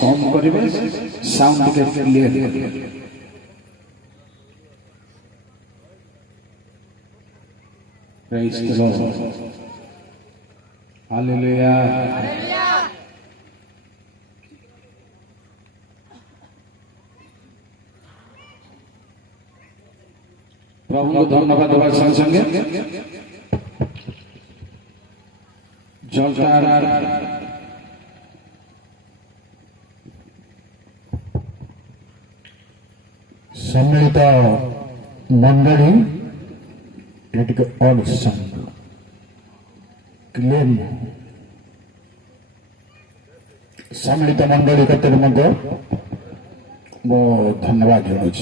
कम करेंगे साउंड के clear praise the lord hallelujah प्रभु को धन्यवाद देवार संगे संगे जलटार सम्मिलित मंडली क्लीन सम्मिलित मंडली कतर मो धन्यवाद जनाऊँ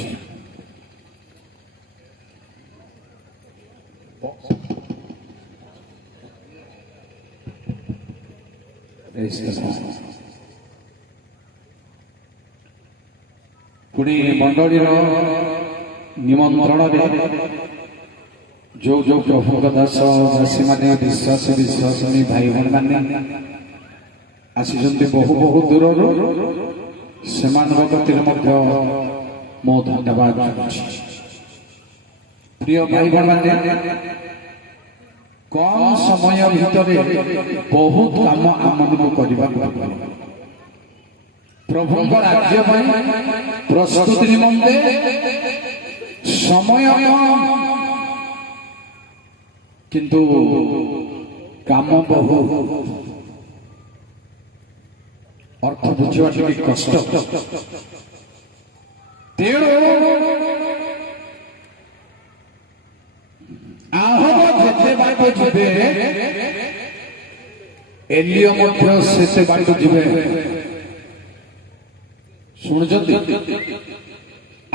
पुणी मंडली निमंत्रण जो जो प्रभु दास दासी मैंने विश्वास विश्वासी भाई भाई मैंने आसी बहु बहु दूर से मो धन्यवाद प्रिय भाई भाई कम समय भितर बहुत काम आम करने प्रभु राज्य प्रस्तुति निमंते समय किंतु काम बहु अर्थ बुझा कष्ट तेणु आहब जेते बाट जीवे एलियो मध्य सेते बाट जीवे शुणुचंती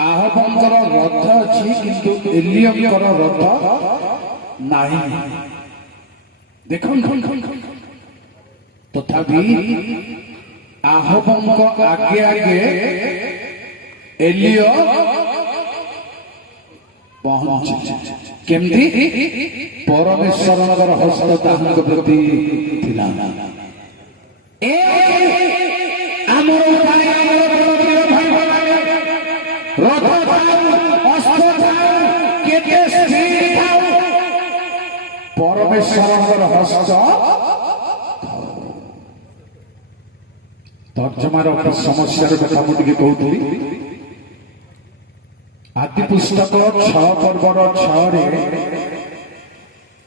आहबंकर रथ अच्छी किंतु एलियंकर रथ नहीं देख तथापि आहबंक आगे आगे एलियो पहुंचे केमती परमेश्वर हस्त ताहंक प्रति थिला परमेश्वर हस्त तर्जमार समस्या कथा मुझे कहती आदि पुस्तक 6 पर्वर 6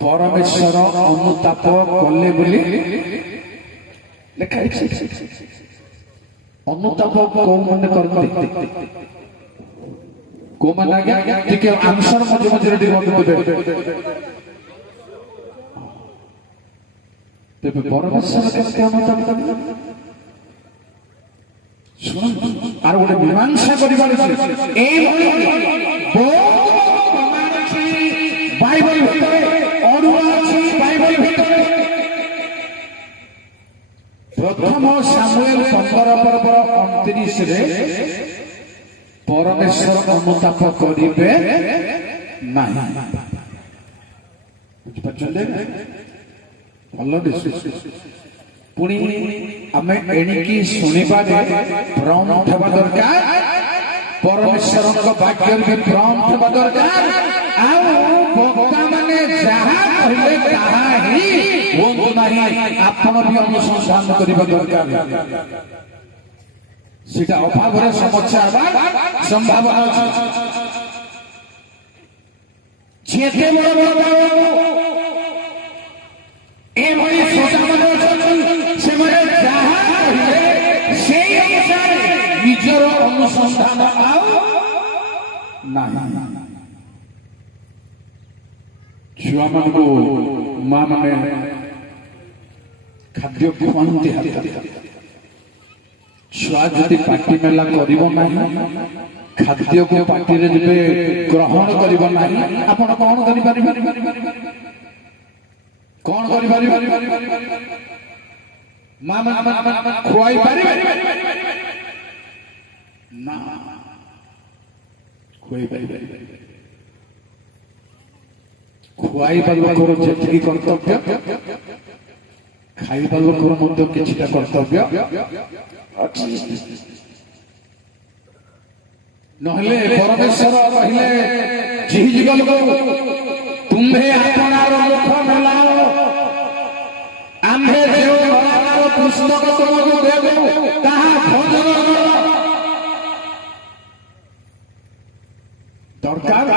परमेश्वर अनुताप कले बोली लिखाई अनुताप कौ मन करते को मन टिके आंसर मझे मझे तेरे परमेश्वर केमती अनुताप और गोटे मीमांसा प्रथम सामुएल 15 पर्व 29 परमेश्वर अनुताप करिबे नाही पुणी आम एणिकी शुणा भ्रम थवा दरकार परमेश्वर वाक्य भी भ्रम थवा दरकार वक्ता माने जहा कहले ताहा ही होंतु नाही आपण भी अनुसंधान करिबा दरकार सेटा अभाव रे समस्या संभावना अछि जेते बड़ ए भई सोचा मन निजर अनुसंधान छुआ मान को माँ मैंने खाद्य खुआती छुआ जदि पार्टी मेला करना खाद्य को पार्टी ग्रहण करना आपण कौन कौन माँ खुआई पारे ना खुआई लोकर जी कर्तव्य ଖାଇବା ଲୋକର ମଧ୍ୟ କିଛିଟା କର୍ତ୍ତବ୍ୟ ଅଛି। ନହେଲେ ପରମେଶ୍ୱର କହିଲେ ଝିଝିକ ଲୋକ ତୁମ୍ଭେ ଆପଣାର ମୁଖ ମେଲାଅ ଆମ୍ଭେ ଯେଉଁ ଧରାର ପୁସ୍ତକ ତୁମକୁ ଦେବୁ ତାହା ଭୋଜନ କର। ଦରକାର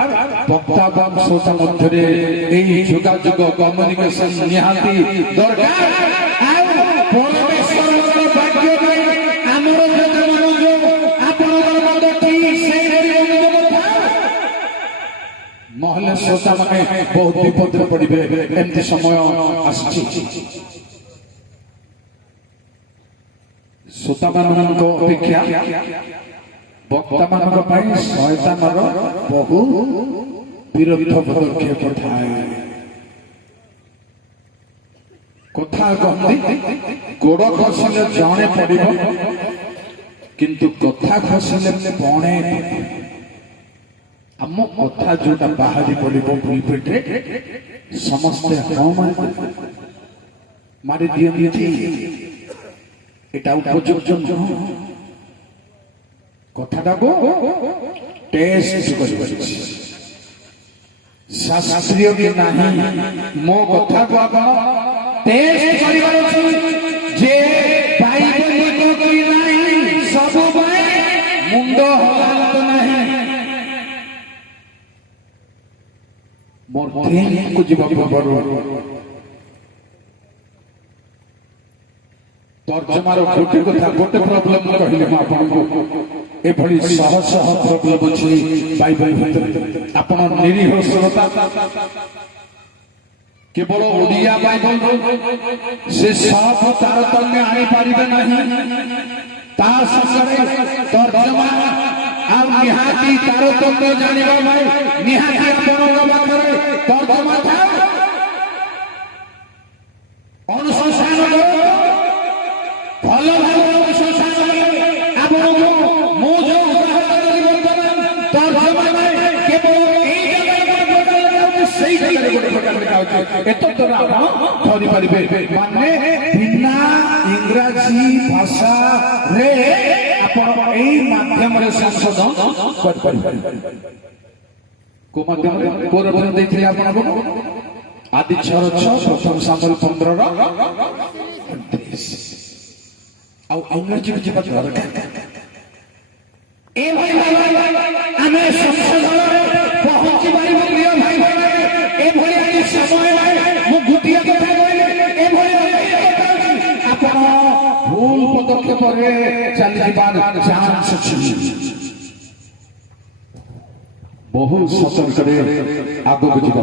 ବକ୍ତା ଏବଂ ଶ୍ରୋତା ମଧ୍ୟରେ ଏହି ଯୋଗାଯୋଗ କମ୍ୟୁନିକେସନ ନିହାତି ଦରକାର। ଆଉ ପରମେଶ୍ୱରଙ୍କର ବାକ୍ୟ ପାଇଁ ଆମର ଆପଣଙ୍କର ମଧ୍ୟ ଠିକ ସେଇଭଳି ଅନୁଭବ ଥାଏ। ନହେଲେ ଶ୍ରୋତା ମାନେ ବହୁତ ବିପଦରେ ପଡିବେ। ଏମିତି ସମୟ ଆସୁଛି ଶ୍ରୋତା ମାନଙ୍କ ଅପେକ୍ଷା ବକ୍ତା ମାନଙ୍କ ପାଇଁ ଶୟତାନର ବହୁ ବିରୁଦ୍ଧ ପଦକ୍ଷେପ ଥାଏ। କଥା କହନ୍ତି ଗୋଡ ଖସିଲେ ଜଣେ ପଡିବ କିନ୍ତୁ କଥା ଖସିଲେ ପଣେ। ଆମ କଥା ଯୋଉଟା ବାହାରି ପଡିବ ପୁଲପିଟରେ ସମସ୍ତେ ହଁ ମାରି ଦିଅନ୍ତି। এটা উপযুক্ত নয়। কথাটাকে টেস্ট କରିପାରିଛି ଶାସ୍ତ୍ରୀୟ କି ନାହିଁ ମୋ କଥାକୁ ଆପଣ ଟେଷ୍ଟ କରିପାରୁଛି ଯେ ବୈଜ୍ଞାନିକ କି ନାହିଁ ସବୁ ପାଇଁ ମୁଣ୍ଡ ହଲାନ୍ତ ନାହିଁ। ମୋର କୁ ଯିବାକୁ ପଡିବ। ତର୍ଜମାର ଗୋଟେ କଥା ଗୋଟେ ପ୍ରୋବ୍ଲେମ କହିଲେ ମୁଁ ଆପଣଙ୍କୁ ଏଭଳି ଶହ ଶହ ପ୍ରୋବ୍ଲେମ ଅଛି ବାଇବେଲ ଭିତରେ। ଆପଣ ନିରୀହ ଶ୍ରୋତା କେବଳ ଓଡ଼ିଆ ବାଇବେଲ ସେ ସହ ତାରତମ୍ୟ ଆଣିପାରିବେ ନାହିଁ। ତା ସାଙ୍ଗରେ ତର୍ଜମା ଆଉ ନିହାତି ତାରତମ୍ୟ ଜାଣିବା ପାଇଁ ନିହାତି ଆପଣଙ୍କ ପାଖରେ ତର୍ଜମା ଥାଏ। ଅନୁସନ୍ଧାନ ଭଲ ଭାବରେ ଅନୁସନ୍ଧାନ ଆପଣଙ୍କୁ ମୁଁ ଯୋଉ ଉଦାହରଣ ବର୍ତ୍ତମାନ ତର୍ଜମା ନାହିଁ କେବଳ ଏଇ ଜାଗାରେ ସେଇ ଜାଗାରେ ଗୋଟେ ପ୍ରକାର ଲେଖାଉଛି। ଏତଦ୍ୱାରା ଆପଣ ଧରିପାରିବେ ମାନେ ବିନା ଇଂରାଜୀ ଭାଷାରେ ଆପଣ ଏଇ ମାଧ୍ୟମରେ ସଂଶୋଧନ କରିପାରିବେ। କୋଉ ମାଧ୍ୟମରେ କୋଉ ରେଫରେନ୍ସ ଦେଇଥିଲେ ଆପଣଙ୍କୁ ଆଦି 6:6 ପ୍ରଥମ ସାମୁଏଲ 15:38 ଆଉ ଇଂରାଜୀକୁ ଯିବା ଦରକାର। ଏଭଳି ଭାବରେ ଆମେ ସଂଶୋଧନରେ ପହଞ୍ଚି ପାରିବୁ। ପ୍ରିୟ ଭାଇ ଏଭଳି ଆଜି ସମୟ ମୁଁ ଗୋଟିଏ କଥା କହିଲି ଏଭଳି ଆପଣ ଭୁଲ ପଦକ୍ଷେପରେ ଚାଲିଯିବାର ଚାନ୍ସ ଅଛି। ବହୁ ସତର୍କରେ ଆଗକୁ ଯିବା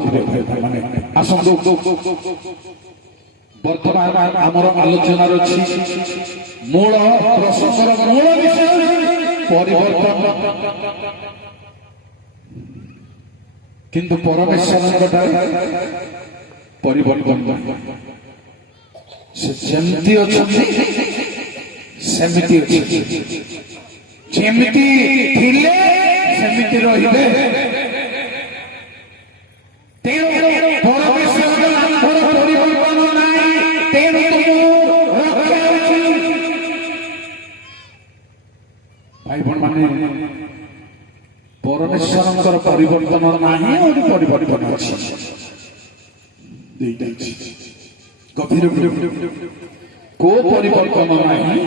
ମାନେ ଆସନ୍ତୁ। ବର୍ତ୍ତମାନ ଆମର ଆଲୋଚନାର ଅଛି ମୂଳ ପ୍ରସଙ୍ଗର ମୂଳ ବିଷୟ ପରିବର୍ତ୍ତନ। କିନ୍ତୁ ପରମେଶ୍ୱରଙ୍କଠାରେ ପରିବର୍ତ୍ତନ ସେ ଯେମିତି ଅଛନ୍ତି ସେମିତି ଅଛି। ଯେମିତି ଥିଲେ ସେମିତି ରହିବେ। ତେଣୁ ପରମେଶ୍ୱର ଆମ୍ଭର ପରିବର୍ତ୍ତନ ନାହିଁ। ତେଣୁ ଭାଇ ଭଉଣୀ ମାନେ ପରମେଶ୍ୱରଙ୍କର ପରିବର୍ତ୍ତନ ନାହିଁ ଆହୁରି ପରିବର୍ତ୍ତନ ଅଛି। ଗଭୀର କୋଉ ପରିବର୍ତ୍ତନ ନାହିଁ।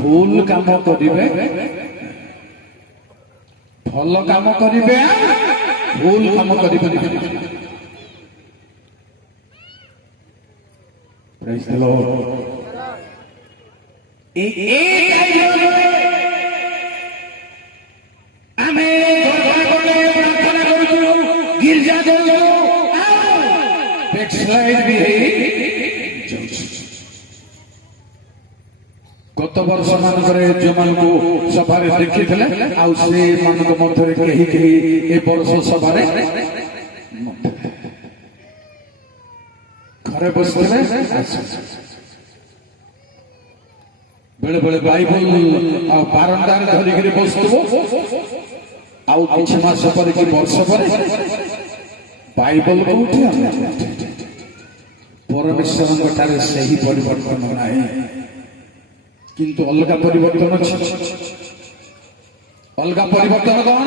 ଭୁଲ କାମ କରିବେ ଭଲ କାମ କରିବେ ଭୁଲ କାମ କରିବେ ନାହିଁ। ପ୍ରେଜ୍ ଦ ଲର୍ଡ। ଆମେ ପ୍ରାର୍ଥନା କରୁଛୁ ଗିର୍ଜା ଯାଉଛୁ ବ୍ୟାକସ୍ଲାଇଡ୍ ବି ହେଇଯାଉଛି। ଗତ ବର୍ଷ ମାନଙ୍କରେ ଯୋଉମାନଙ୍କୁ ସଭାରେ ଦେଖିଥିଲେ ଆଉ ସେମାନଙ୍କ ମଧ୍ୟରେ କେହି କେହି ଏ ବର୍ଷ ସଭାରେ ଘରେ ବସିଥିଲେ। ବେଳେ ବେଳେ ବାଇବଲ ଆଉ ବାରଣ୍ଡାରେ ଧରିକିରି ବସୁଥିବ। ଆଉ କିଛି ମାସ ପରେ କି ବର୍ଷ ପରେ ବାଇବଲ କୋଉଠି परमेश्वर ठारे सही परिवर्तन नहीं किंतु अलग परिवर्तन अछि अलग परिवर्तन कौन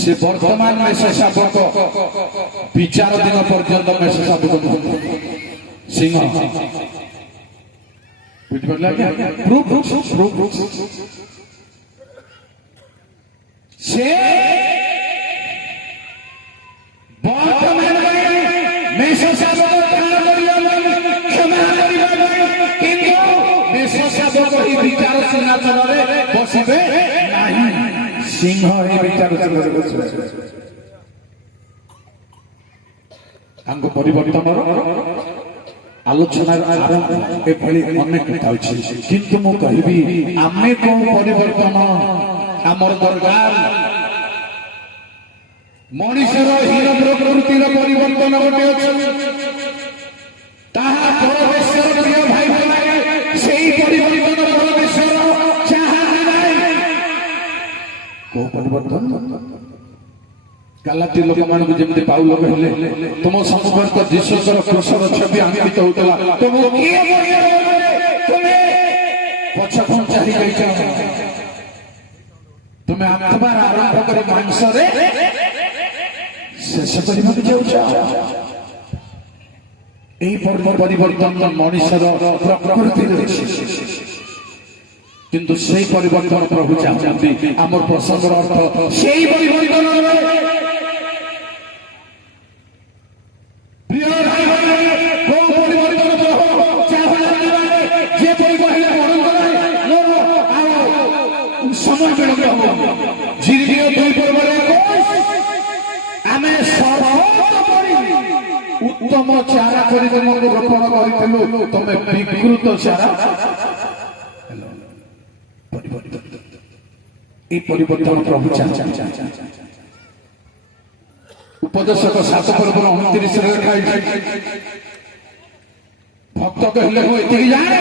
से वर्तमान में से शासक विचार दिन पर्यंत में से शासक सिंह प्रूफ से वर्तमान में से शासक विचार सिंहासन बसबे सिंह विचार परिवर्तन आलोचना अनेक किंतु मु कहबी आमे कौन परिवर्तन आमर दरकार मनुष्यर हीन प्रकृतिर परिवर्तन गोटे अच्छे ताहा परमेश्वर प्रिय भाई से परिवर्तन परमेश्वर को परिवर्तन गलाती लोक मानक जमते पाउल कहले तुम सम्मुखर तो जीससर क्रूसर छवि अंकित होतला तुम किए तुम्हें पछखन चाहि गइछ तुम्हें आत्मार आरंभ करे मांस रे शेष परिवर्तन जाउछ এই পরিবর্তন মনুষ্যর প্রকৃতির কিন্তু সেই পরিবর্তন প্রভু চাচ্ছেন আমার প্রসঙ্গর অর্থ সেই পরিবর্তন প্রিয় ভাই কোন পরিবর্তন প্রভু চাচ্ছেন যে পরিবর্তন সময় বিলম্ব হব জিরগীয় 2 পর্বরে আমি उत्तम चारा करी तुमको रोपण करितलु तमे विकृत चारा ए परिवर्तन प्रभु चाचा उपदेशक 7 पर्व 29 रे लिखा भक्त कहले हो एति जाने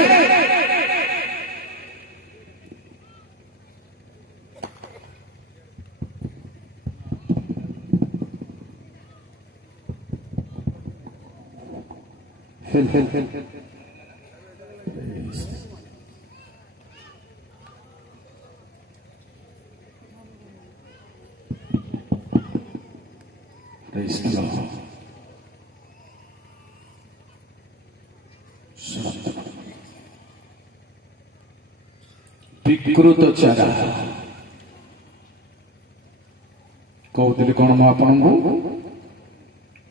विकृत चारा कहते कौन मु आपन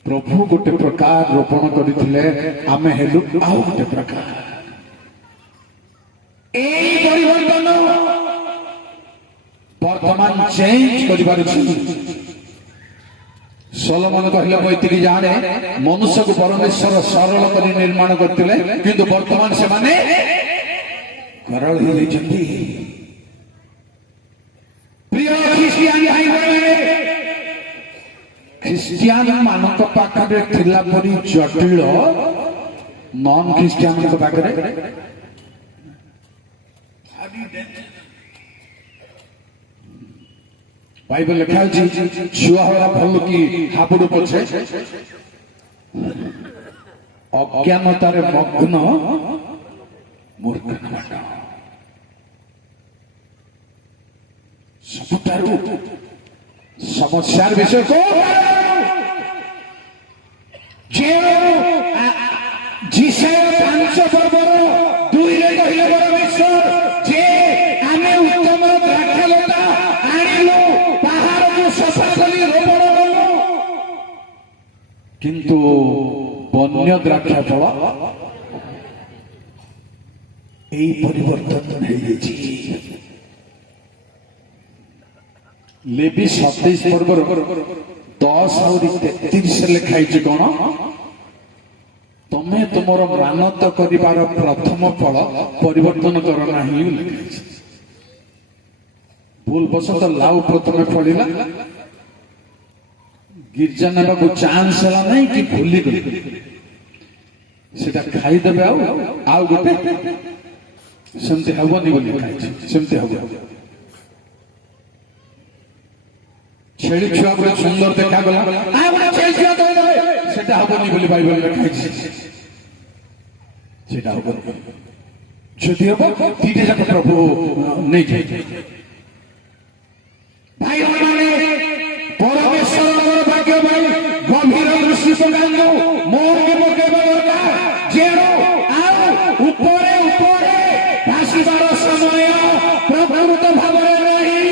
प्रभु गोटे प्रकार रोपण करथिले आमे हेलु आउ गोटे प्रकार ए परिवर्तन वर्तमान चेंज करिबार छी सोलोमन कहले मैत्री जाने मनुष्य को परमेश्वर सरल करी निर्माण करथिले किंतु वर्तमान से माने करल ही जंदी प्रिय क्रिश्चियन भाई बहन क्रिश्चियन मानक पाखरे थिला परी जटिल नॉन क्रिश्चियन के पाखरे बाइबल लिखा है छुआ होला भल की हाबुडु पछे अज्ञानतारे मग्न मूर्ख नट सबुठारु समस्यार विषय को जिसे 5 पर्वर 2 रे कहिले परमेश्वर जे आमे उत्तम द्राक्षलता आनिलु पहाड़ को सफा करी रोपण करू किंतु वन्य द्राक्षा फल এই পরিবর্তন হয়ে গেছে लेवी 27 पर्वर 10 और 33 लिखाई कौन तुम्हें तुमर मानत करिवार प्रथम फल परिवर्तन कर नहीं भूल बसत लाउ प्रथम फलिला गिरजा नेबा को चांस हला नहीं कि भूली गली सेटा खाई देबे आउ गोटे सेमते हबनी बोली खाई सेमते हबो छेड़ी छुआ को सुंदर देखा गला आ गोटे छेड़ी छुआ तो सेटा हबनी बोली बाइबल लिखा है সেটা হবে যদি হব তিনটে যাক প্রভু নেই যাই ভাই মানে পরমেশ্বর ভাগ্য ভাই গভীর দৃষ্টি পকাନ୍ତୁ মোর পକେଇବା ଦରକାର ଯେଣୁ ଆଉ ଉପରେ ଉପରେ ଭାସିବାର ସମୟ ପ୍ରକୃତ ଭାବରେ ନାହିଁ।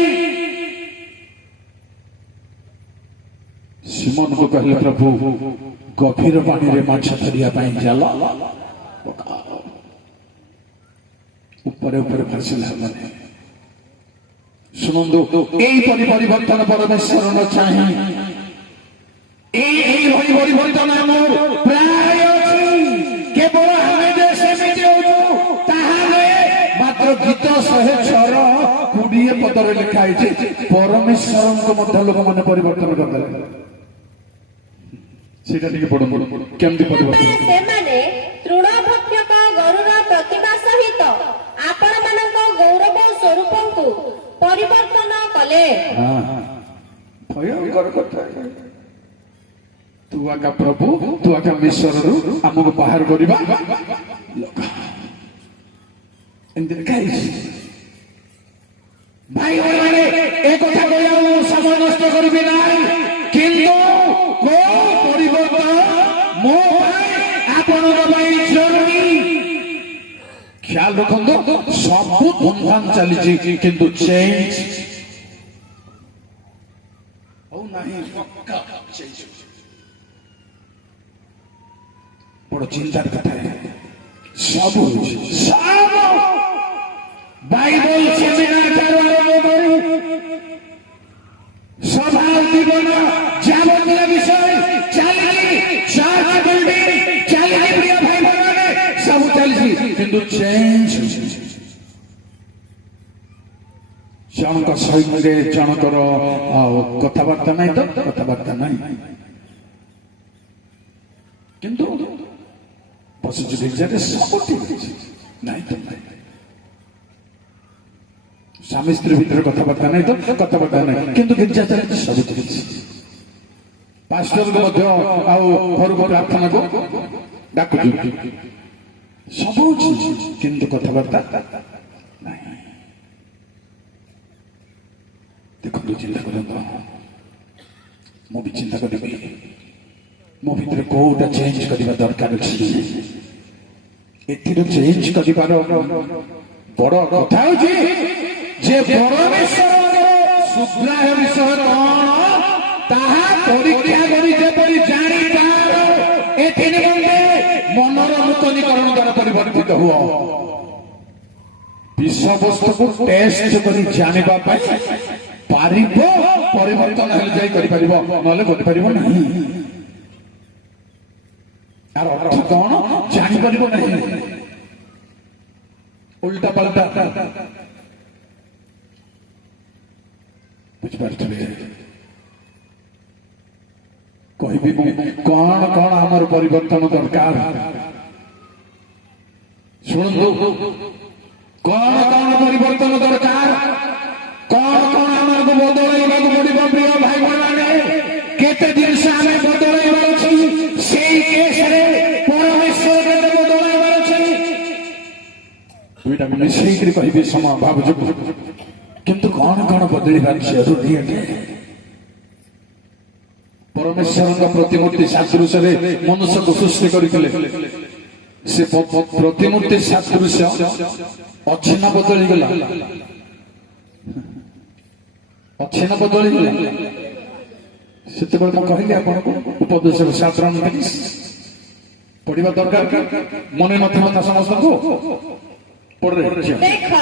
ସିମନକୁ କହିଲେ ପ୍ରଭୁ ଗଭୀର ପାଣିରେ ମାଛ ଧରିବା ପାଇଁ ଜାଲ ଉପରେ ଉପରେ ଭାସିଲା ମାନେ ଶୁଣନ୍ତୁ ଏଇପରି ପରିବର୍ତ୍ତନ ପରମେଶ୍ୱର ନ ଚାହିଁ এইভাবে পরিবর্তন আমার প্রায় ଅଛି কেবল ଆମେ ଯେ ସେମିତି ହଉଛୁ ତାହେଲେ ମାତ୍ର ଗୀତ 106 ପଦରେ ଲେଖା ହେଇଛି ପରମେଶ୍ୱରଙ୍କ ମଧ୍ୟ ଲୋକମାନେ ପରିବର୍ତ୍ତନ କରିଦେଲେ। ସେଇଟା ଟିକେ ପଢନ୍ତୁ କେମିତି ପରିବର୍ତ୍ତନ ସେମାନେ ତୃଣଭକ୍ଷକ ଗରୁର ପ୍ରତିଭା ସହିତ ଆପଣମାନଙ୍କ ଗୌରବ ସ୍ୱରୂପଙ୍କୁ ପରିବର୍ତ୍ତନ କଲେ। ଭୟଙ୍କର କଥା ତୁ ଆକା ପ୍ରଭୁ ତୁ ଆକା ମିଶ୍ରରୁ ଆମକୁ ବାହାର କରିବା ଏମିତି ଲେଖା ହେଇଛି। ଭାଇମାନେ ଏ କଥା କହିବାକୁ ସମୟ ନଷ୍ଟ କରିବି ନାହିଁ କିନ୍ତୁ କୋଉ ପରିବର୍ତ୍ତନ ମୋ ପାଇଁ ଆପଣଙ୍କ ପାଇଁ ଜରୁରୀ ଖ୍ୟାଲ ରଖନ୍ତୁ ସବୁ ଧୁମଧାମ ଚାଲିଛି କିନ୍ତୁ ଚେଞ୍ଜ ହଉ ନାହିଁ বড় চিন্তার কথা সব বাইবেল সেমিনার আরম্ভ করি সভা জীবন যাবতীয় বিষয় চালিছি চার্চ বিল্ডিং চালিছি প্রিয় ভাই বোনে সব চালিছি কিন্তু চেঞ্জ জনক সহিতে জনকর কথাবার্তা নাই তো কথাবার্তা নাই কিন্তু বসুଛୁ ଗିର୍ଜାରେ ସବୁ ଠିକ ଅଛି ନାଇଁ ତ ନାଇଁ ସ୍ୱାମୀ ସ୍ତ୍ରୀ ଭିତରେ କଥାବାର୍ତ୍ତା ନାହିଁ ତ କଥାବାର୍ତ୍ତା ନାହିଁ କିନ୍ତୁ ଗିର୍ଜା ଚାଲିଛି ସବୁ ଠିକ ଅଛି ପାଷ୍ଟରକୁ ମଧ୍ୟ ଆଉ ଘରକୁ ପ୍ରାର୍ଥନାକୁ ଡାକୁଛୁ ସବୁ ଅଛି କିନ୍ତୁ କଥାବାର୍ତ୍ତା ନାହିଁ। ଦେଖନ୍ତୁ ଚିନ୍ତା କରନ୍ତୁ ମୁଁ ବି ଚିନ୍ତା କରିବି ମୋ ଭିତରେ କୋଉଟା ଚେଞ୍ଜ କରିବା ଦରକାର ଅଛି ଏଥିରେ ଚେଞ୍ଜ କରିବାର ବଡ କଥା ହଉଛି ଯେ ପରମେଶ୍ୱରଙ୍କର ସୁଗ୍ରାହ୍ୟ ବିଷୟ କଣ ତାହା ପରୀକ୍ଷା କରି ଯେପରି ଜାଣିପାର ଏଥି ନିମନ୍ତେ ମନର ନୂତନୀକରଣ ଦ୍ୱାରା ପରିବର୍ତ୍ତିତ ହୁଅ ବିଷୟବସ୍ତୁକୁ ଟେଷ୍ଟ କରି ଜାଣିବା ପାଇଁ ପାରିବ ପରିବର୍ତ୍ତନ ହେଲେ ଯାଇ କରିପାରିବ ନହେଲେ କରିପାରିବ ନାହିଁ। আর অর্থ কଣ জাଣିପାରିବ ନାହିଁ উল্টা পাল্টা ବୁଝିପାରୁଥିବେ କହିବି ମୁଁ କଣ କଣ ଆମର ପରିବର୍ତ୍ତନ ଦରକାର ଶୁଣନ୍ତୁ କଣ କଣ ପରିବର୍ତ୍ତନ ଦରକାର କଣ କଣ ଆମକୁ ବଦଳାଇବାକୁ ପଡିବ ପ୍ରିୟ ଭାଇ ଭଉଣୀମାନେ କେତେ ଜିନିଷ ଆମେ ବଦଳାଇବାର ଅଛି ସେଇ କେସରେ ପରମେଶ୍ୱର କେତେ ବଦଳାଇବାର ଅଛି ଦୁଇଟା ମିଶେଇକିରି କହିବି ସମୟ ଭାବୁଛୁ କିନ୍ତୁ କଣ କଣ ବଦଳିବାର ଜରୁରୀ ଅଟେ ପରମେଶ୍ୱରଙ୍କ ପ୍ରତିମୂର୍ତ୍ତି ସାଦୃଶ୍ୟରେ ମନୁଷ୍ୟକୁ ସୃଷ୍ଟି କରିଥିଲେ ସେ ପ୍ରତିମୂର୍ତ୍ତି ସାଦୃଶ୍ୟ ଅଛି ନା ବଦଳିଗଲା ଅଛି ନା ବଦଳିଗଲା ସେତେବେଳେ ମୁଁ କହିଲି ଆପଣଙ୍କୁ ଉପଦେଶର 7:29 ପଢିବା ଦରକାର ମନେ ନଥିବ ନା ସମସ୍ତଙ୍କୁ ଦେଖ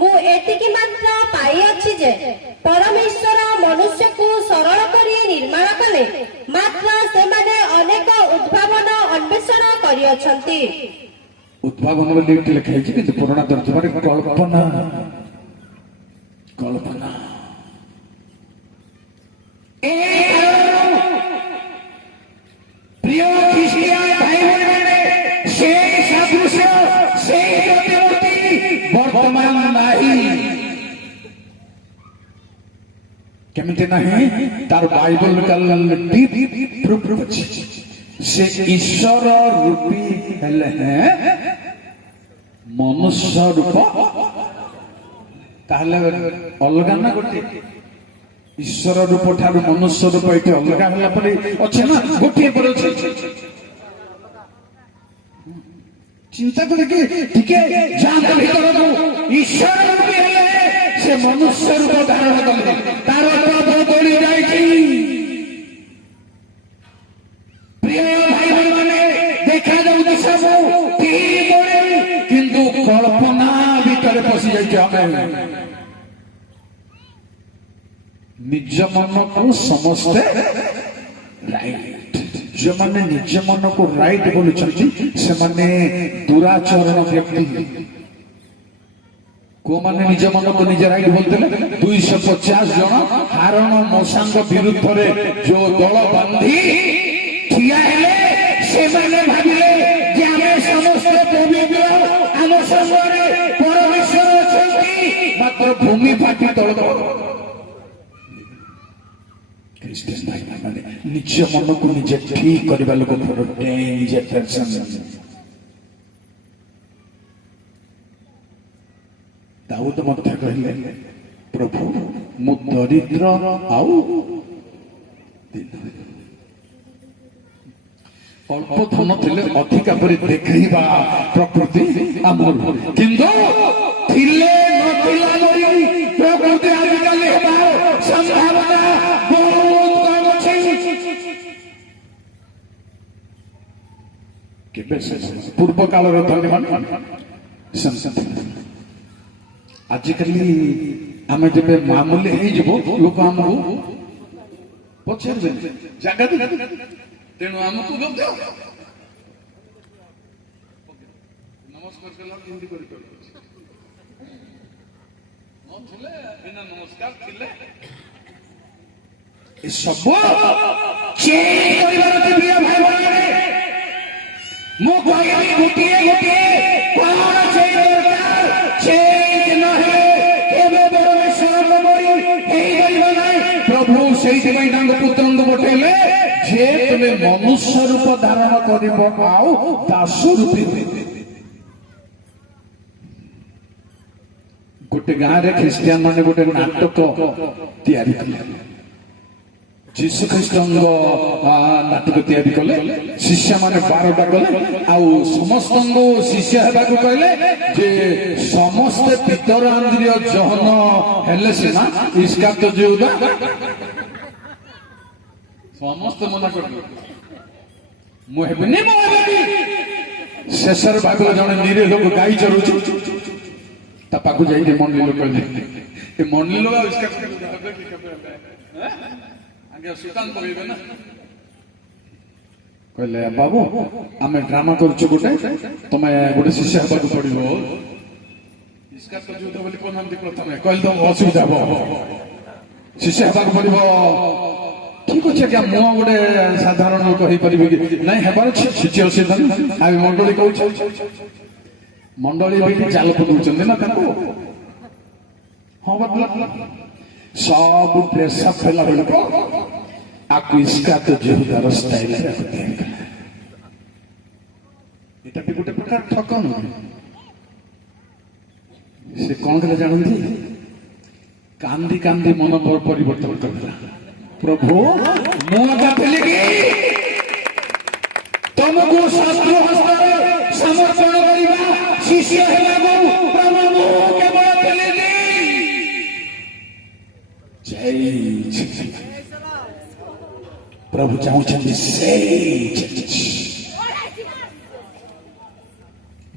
ମୁଁ ଏତିକି ମାତ୍ର ପାଇଅଛି ଯେ ପରମେଶ୍ୱର ମନୁଷ୍ୟକୁ ସରଳ କରି ନିର୍ମାଣ କଲେ ମାତ୍ର ସେମାନେ ଅନେକ ଉଦ୍ଭାବନ ଅନ୍ୱେଷଣ କରିଅଛନ୍ତି। ଉଦ୍ଭାବନ ବୋଲି ଏଠି ଲେଖା ହେଇଛି କିନ୍ତୁ ପୁରୁଣା ତର୍ଜମାରେ କଳ୍ପନା କଳ୍ପନା প্রিয় খ্রিস্টিয়ান ভাই বোনেরা সেই সাদৃশ্য সেই প্রতিমূর্তি বর্তমান নাই কেমতি ନାହିଁ তার বাইবেল কালার ডিপ প্রুফ ଅଛି ସେ ଈଶ୍ୱର ରୂପୀ ହେଲେ ମନୁଷ୍ୟ ରୂପ ତାହେଲେ ଅଲଗା ନା ଗୋଟେ ଈଶ୍ୱର ରୂପ ଠାରୁ ମନୁଷ୍ୟ ରୂପ ଏଠି ଅଲଗା ହେଲା ପରେ ଅଛି ନା ଗୋଟିଏ ପରେ ଅଛି। ଚିନ୍ତା କରିକି ଟିକେ ଯାଆନ୍ତୁ ଭିତରକୁ। ଈଶ୍ୱର ରୂପୀ ହେଲେ ସେ ମନୁଷ୍ୟ ରୂପ ଧାରଣ କଲେ ତାର ବଦଳି ଯାଇଛି। ପ୍ରିୟ ଭାଇ ମାନେ ଦେଖାଯାଉଛି ସବୁ ଠିକ କିନ୍ତୁ କଳ୍ପନା ଭିତରେ ପଶି ଯାଇଛି। ଆମେ ନିଜ ମନକୁ ସମସ୍ତେ ରାଇଟ, ଯେଉଁମାନେ ନିଜ ମନକୁ ରାଇଟ ବୋଲୁଛନ୍ତି ସେମାନେ ଦୁରାଚରଣ ବ୍ୟକ୍ତି। କୋଉମାନେ ନିଜ ମନକୁ ନିଜେ ରାଇଟ ବୋଲୁଥିଲେ? 250 ଜଣ ହାରଣ ମଶାଙ୍କ ବିରୁଦ୍ଧରେ ଯୋଉ ଦଳ ବାନ୍ଧି ଠିଆ ହେଲେ ସେମାନେ ଭାବିଲେ ଯେ ଆମେ ସମସ୍ତେ ପବିତ୍ର, ଆମ ସାଙ୍ଗରେ ପରମେଶ୍ୱର ଅଛନ୍ତି, ମାତ୍ର ଭୂମି ଫାଟି ତଳ ଖ୍ରୀଷ୍ଟିଆନ ଭାଇମାନେ ନିଜ ମନକୁ ନିଜେ ଠିକ କରିବା ଲୋକଙ୍କର ଡେଞ୍ଜର ଟେନସନ। ଦାଉଦ ମଧ୍ୟ କହିଲେ ପ୍ରଭୁ ମୁଁ ଦରିଦ୍ର ଆଉ ଅଳ୍ପ ଧନ ଥିଲେ ଅଧିକା ପରି ଦେଖେଇବା ପ୍ରକୃତି ଆମର, କିନ୍ତୁ ଥିଲେ ନଥିଲା ପରି ପ୍ରକୃତି ଆଜିକାଲି ହେବା ସମ୍ଭାବନା ବହୁତ କମ ଅଛି। କେବେ ପୂର୍ବ କାଳର ଧନୀମାନେ ଆଜିକାଲି ଆମେ ଯେବେ ମାମୁଲି ହେଇଯିବ ଲୋକ ଆମକୁ ପଚାରିବେ ଜାଗା ତେଣୁ ଆମକୁ ନମସ୍କାର କଲା କେମିତି କରିପାରିବେ? ନମସ୍କାର ଥିଲେ ଏସବୁ କରିବାର ପ୍ରିୟ ଭାଇ ଭଉଣୀ, ମୁଁ କହିବି ଗୋଟିଏ ଗୋଟିଏ କଣ ଦରକାର ନହେଲେ କେବେ ପରମେଶ୍ୱର ହେଇପାରିବ ନାହିଁ। ପ୍ରଭୁ ସେଇଥିପାଇଁ ତାଙ୍କ ପୁତ୍ରଙ୍କୁ ପଠେଇଲେ ଯେ ତୁମେ ମନୁଷ୍ୟ ରୂପ ଧାରଣ କରିବ ଆଉ ଦାସ ରୂପୀ। ଗୋଟେ ଗାଁରେ ଖ୍ରୀଷ୍ଟିଆନ ମାନେ ଗୋଟେ ନାଟକ ତିଆରି କଲେ। ଯୀଶୁ ଖ୍ରୀଷ୍ଟଙ୍କ ନାଟକ ତିଆରି କଲେ। ଶିଷ୍ୟମାନେ 12ଟା କଲେ ଆଉ ସମସ୍ତଙ୍କୁ ଶିଷ୍ୟ ହେବାକୁ କହିଲେ ଯେ ସମସ୍ତେ ପିତର ଆନ୍ଦ୍ରିୟ ଜହନ ହେଲେ ସିନା ଇସ୍କାରିୟତ ଯିହୁଦା ସମସ୍ତେ ମନା କରିଲେ ମୁଁ ହେବିନି ମୁଁ ହେବିନି। ଶେଷରେ ଭାବିଲ ଜଣେ ନିରୀହ ଲୋକ ଗାଈ ଚରୁଛି ତା ପାଖକୁ ଯାଇକି ମଣ୍ଡଳୀ ଲୋକ କହିଲେ ଏ ମଣ୍ଡଳୀ ଲୋକ କହିଲେ ବାବୁ ଆମେ ଡ୍ରାମା କରୁଛୁ ଗୋଟେ, ତମେ ଗୋଟେ ଶିଷ୍ୟ ହେବାକୁ ପଡିବ। ବୋଲି କହୁନାହାନ୍ତି ପ୍ରଥମେ କହିଲେ ତ ଅସୁବିଧା ହବ, ଶିଷ୍ୟ ହେବାକୁ ପଡିବ। ଠିକ ଅଛି ଆଜ୍ଞା ମୁଁ ଗୋଟେ ସାଧାରଣ ଲୋକ ହେଇପାରିବି କି? ନାଇଁ ହେବାର କିଛି ଅସୁବିଧା ନାହିଁ। ଆମେ ମଣ୍ଡଳୀ କହୁଛୁ, ମଣ୍ଡଳୀ ଚାଲ ପକଉଛନ୍ତି ନା ତାଙ୍କୁ। ହଁ ସବୁ ଡ୍ରେସ୍ ଅପ୍ ହେଲା ବେଳକୁ ଆକୁ ଇସ୍କାରିୟତ ଯିହୁଦାର ଷ୍ଟାଇଲରେ ତିଆରି କଲେ। ଏଟା ବି ଗୋଟେ ପ୍ରକାର ଠକ ନୁହେଁ। ସେ କଣ କଲେ ଜାଣନ୍ତି? କାନ୍ଦି କାନ୍ଦି ମନ ପରିବର୍ତ୍ତନ କରିଦେଲା। ପ୍ରଭୁ ମୁଁ ଥିଲି କି ତମକୁ ଶତ୍ରୁ ହସ୍ତରେ ସମର୍ପଣ କରିବା ଶିଷ୍ୟ ହେବାକୁ? ପ୍ରଭୁ ମୁଁ କେବଳ ଥିଲି କି ପ୍ରଭୁ ଚାହୁଁଛନ୍ତି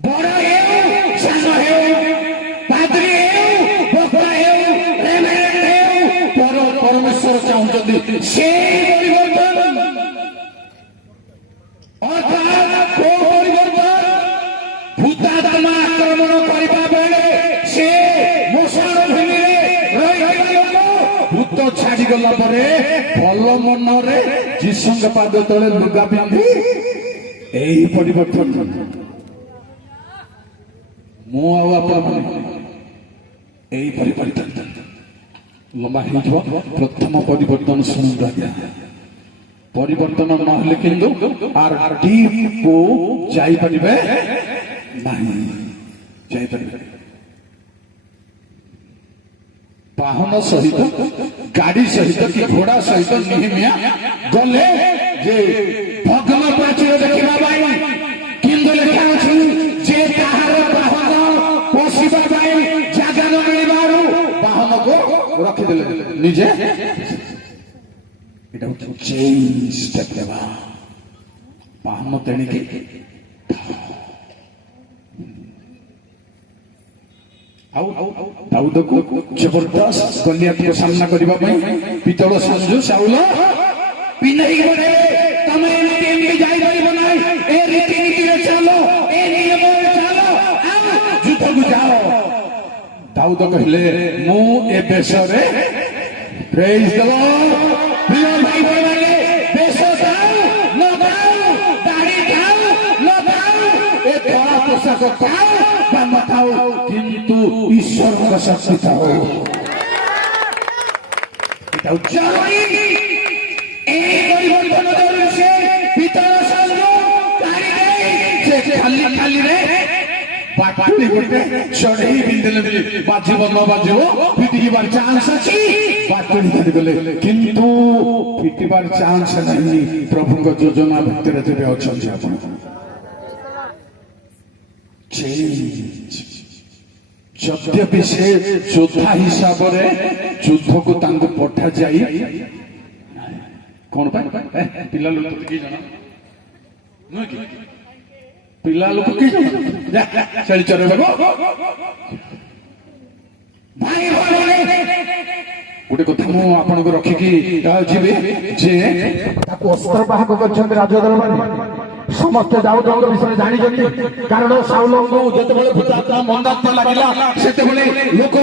ବଡ ହେଉ ସାନ ହେଉ ପାଦ୍ରୀ ହେଉ ବକ୍ତା ହେଉ ରେଭରେଣ୍ଡ ହେଉ ପରମେଶ୍ୱର ଚାହୁଁଛନ୍ତି ସେ ପରିବର୍ତ୍ତନ। ଅର୍ଥାତ୍ କୋଉ ପରିବର୍ତ୍ତନ? ଭୂତାତ୍ମା ଆକ୍ରମଣ କରିବା ବେଳେ ସେ ମଶାଣ ଭୂମିରେ ରହିପାରିବ। ଭୂତ ଛାଡିଗଲା ପରେ ଭଲ ମନରେ ଯୀଶୁଙ୍କ ପାଦ ତଳେ ଲୁଗା ପିନ୍ଧି ଏହି ପରିବର୍ତ୍ତନ ମୁଁ ଆଉ ଆପଣ ଏହି ପରିବର୍ତ୍ତନ ଲମ୍ବା ହେଇଯିବ। ପ୍ରଥମ ପରିବର୍ତ୍ତନ ଶୁଣନ୍ତୁ ଆଜ୍ଞା, ପରିବର୍ତ୍ତନ ନହେଲେ କିନ୍ତୁ ଆର୍ ଡିପ୍ ଯାଇପାରିବେ ନାହିଁ। ଯାଇପାରିବେ। ବାହନ ସହିତ ଗାଡି ସହିତ କି ଘୋଡା ସହିତ ନିହିମିଆ ଗଲେ ଯେ ଭଗ୍ନ ପ୍ରାଚୀର ଦେଖିବା ପାଇଁ, କିନ୍ତୁ ଲେଖା ଅଛି ଯେ ତାହାର ବାହନ ପଶିବା ପାଇଁ ଜାଗା ନ ମିଳିବାରୁ ବାହନକୁ ରଖିଦେଲେ ନିଜେ। এটা হচ্ছে চেঞ্জ স্টেপ নেওয়া। বাহন তেଣିକି ଦାଉଦକୁ ଜବରଦସ୍ତ ଗଲିଆତକୁ ସାମ୍ନା କରିବା ପାଇଁ ପିତଳ ସଞ୍ଜୁ ସାଉଲ ପିନ୍ଧେଇକି ପଠେଇଲେ। ତମେ ଏମିତି ଏମିତି ଯାଇପାରିବ ନାହିଁ, ଏ ରୀତିନୀତିରେ ଚାଲ, ଏ ନିୟମରେ ଚାଲ, ଆଉ ଯୁଦ୍ଧକୁ ଯାଅ। ଦାଉଦ କହିଲେ ମୁଁ ଏ ବେଶରେ ପ୍ରେଜ୍ ଦ ଲର୍ଡ। ପ୍ରିୟ ଭାଇ ଭାଇମାନେ, ବେଶ ଥାଉ ନ ଥାଉ, ଦାଢ଼ି ଥାଉ ନ ଥାଉ, ଏ ଧଳା ପୋଷାକ ଥାଉ ବା ନ ଥାଉ, କିନ୍ତୁ ଈଶ୍ୱରଙ୍କ ଶକ୍ତି ଥାଉ। ଏଟା ଜରୁରୀ। এই পরিবর্তন জরুরি। সে পিতল সঞ্জু কাঢ়ি দেই, সে খালি খালি রে বাটুলি ଗୋଟେ ଚଢେଇ ପିନ୍ଧିଲେ ବି ବାଜିବ ନ ବାଜିବ, ଫିଟିଯିବାର ଚାନ୍ସ ଅଛି। ବାଟୁଳି ଧରିଗଲେ, କିନ୍ତୁ ଫିଟିବାର ଚାନ୍ସ ନାହିଁ ପ୍ରଭୁଙ୍କ ଯୋଜନା ଭିତରେ ଯେବେ ଅଛନ୍ତି ଆପଣ। ଯଦ୍ୟପି ସେ ଯୋଦ୍ଧା ହିସାବରେ ଯୁଦ୍ଧକୁ ତାଙ୍କୁ ପଠାଯାଇ, କଣ ପାଇଁ ପିଲା ଲୋକ କି ଜଣା ନୁହେଁ କି, ପିଲା ଲୋକ କି ଜଣା ଛେଳି ଚରେଇବାକୁ। ଭାଇ ଗୋଟେ କଥା ମୁଁ ଆପଣଙ୍କୁ ରଖିକି ଯିବି ଯେ ତାକୁ ଅସ୍ତ୍ର ବାହକ କରିଛନ୍ତି ରାଜଦରବାରୀ। ସମସ୍ତେ ଦାଉଦଙ୍କ ବିଷୟରେ ଜାଣିଛନ୍ତି, କାରଣ ସାଉଲଙ୍କୁ ଯେତେବେଳେ ମନ୍ଦାତ୍ମା ଲାଗିଲା ସେତେବେଳେ ଲୋକ